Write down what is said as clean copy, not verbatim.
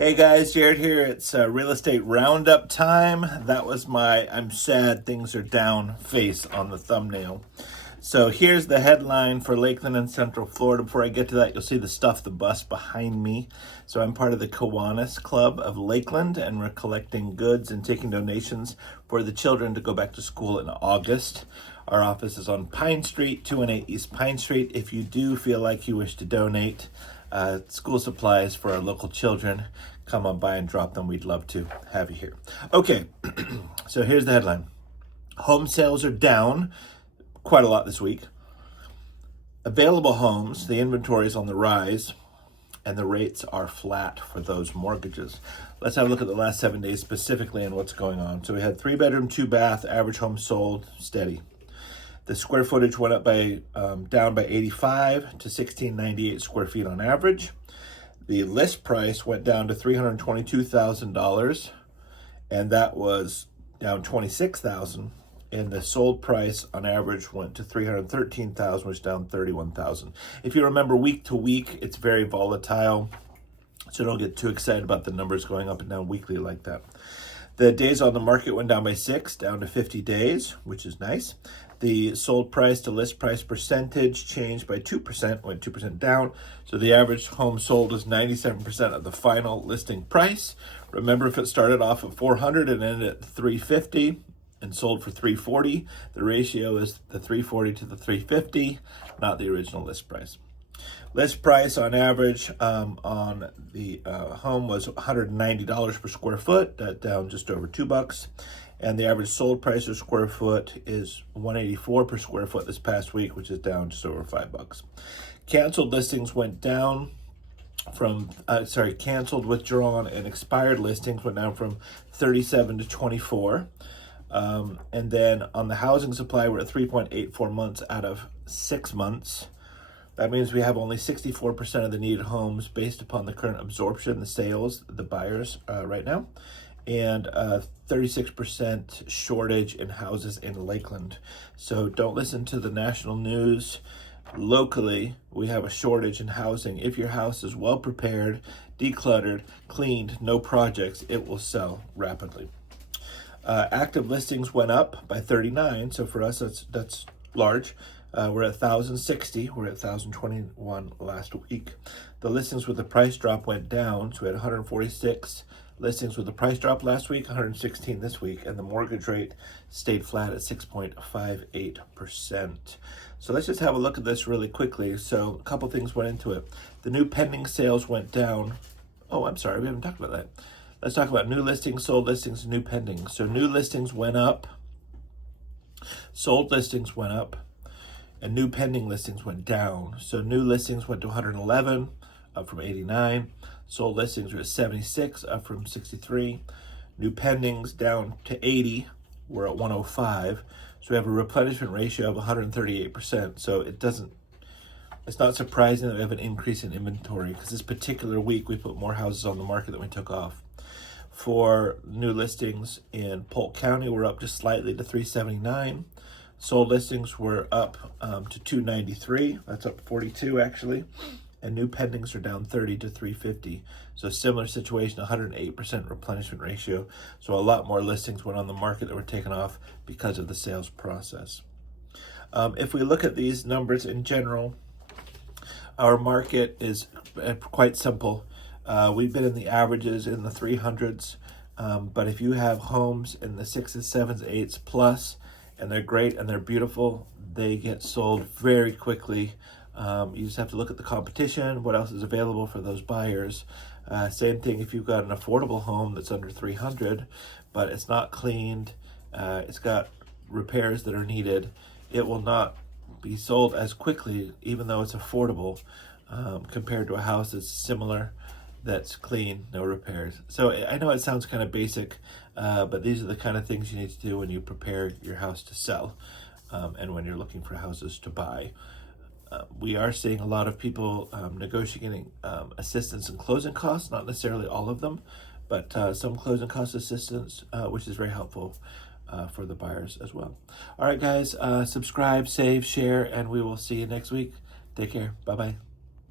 Hey guys, Jared here. It's real estate roundup time. That was my I'm sad things are down face on the thumbnail. So here's the headline for Lakeland and Central Florida. Before I get to that, you'll see the Stuff the Bus behind me. So I'm part of the Kiwanis Club of Lakeland, and we're collecting goods and taking donations for the children to go back to school in August. Our office is on Pine Street, 218 East Pine Street. If you do feel like you wish to donate school supplies for our local children, come on by and drop them. We'd love to have you here. Okay, so here's the headline. Home sales are down quite a lot this week. Available homes, the inventory is on the rise, and the rates are flat for those mortgages. Let's have a look at the last 7 days specifically and what's going on. So we had 3-bedroom, 2-bath, average home sold, steady. The square footage went up down by 85 to 1698 square feet on average. The list price went down to $322,000, and that was down $26,000. And the sold price on average went to $313,000, which is down $31,000. If you remember, week to week, it's very volatile, so don't get too excited about the numbers going up and down weekly like that. The days on the market went down by 6, down to 50 days, which is nice. The sold price to list price percentage changed by 2%, went 2% down. So the average home sold is 97% of the final listing price. Remember, if it started off at $400 and ended at $350 and sold for $340, the ratio is the $340 to the $350, not the original list price. List price on average on the home was $190 per square foot, down just over $2. And the average sold price per square foot is $184 per square foot this past week, which is down just over $5. Canceled listings went down from, canceled, withdrawn, and expired listings went down from 37 to 24. And then on the housing supply, we're at 3.84 months out of 6 months. That means we have only 64% of the needed homes based upon the current absorption, the sales, the buyers right now, and 36% shortage in houses in Lakeland. So don't listen to the national news. Locally, we have a shortage in housing. If your house is well prepared, decluttered, cleaned, no projects, it will sell rapidly. Active listings went up by 39, so for us that's large. We're at 1,060. We're at 1,021 last week. The listings with the price drop went down, so we had 146 listings with the price drop last week, 116 this week, and the mortgage rate stayed flat at 6.58%. So let's just have a look at this really quickly. So a couple things went into it. The new pending sales went down. Oh, I'm sorry, we haven't talked about that. Let's talk about new listings, sold listings, and new pendings. So new listings went up, sold listings went up, and new pending listings went down. So new listings went to 111, up from 89. Sold listings were at 76, up from 63. New pendings down to 80, we're at 105. So we have a replenishment ratio of 138%. So it's not surprising that we have an increase in inventory, because this particular week we put more houses on the market than we took off. For new listings in Polk County, we're up just slightly to 379. Sold listings were up to 293. That's up 42 actually. And new pendings are down 30 to 350. So similar situation, 108% replenishment ratio. So a lot more listings went on the market that were taken off because of the sales process. If we look at these numbers in general, our market is quite simple. We've been in the averages in the 300s, but if you have homes in the 6s, 7s, 8s plus, and they're great and they're beautiful, they get sold very quickly. You just have to look at the competition, what else is available for those buyers. Same thing if you've got an affordable home that's under 300, but it's not cleaned, it's got repairs that are needed, it will not be sold as quickly, even though it's affordable, compared to a house that's similar, that's clean, no repairs. So I know it sounds kind of basic, but these are the kind of things you need to do when you prepare your house to sell, and when you're looking for houses to buy. We are seeing a lot of people negotiating assistance in closing costs, not necessarily all of them, but some closing cost assistance, which is very helpful for the buyers as well. All right, guys, subscribe, save, share, and we will see you next week. Take care. Bye-bye.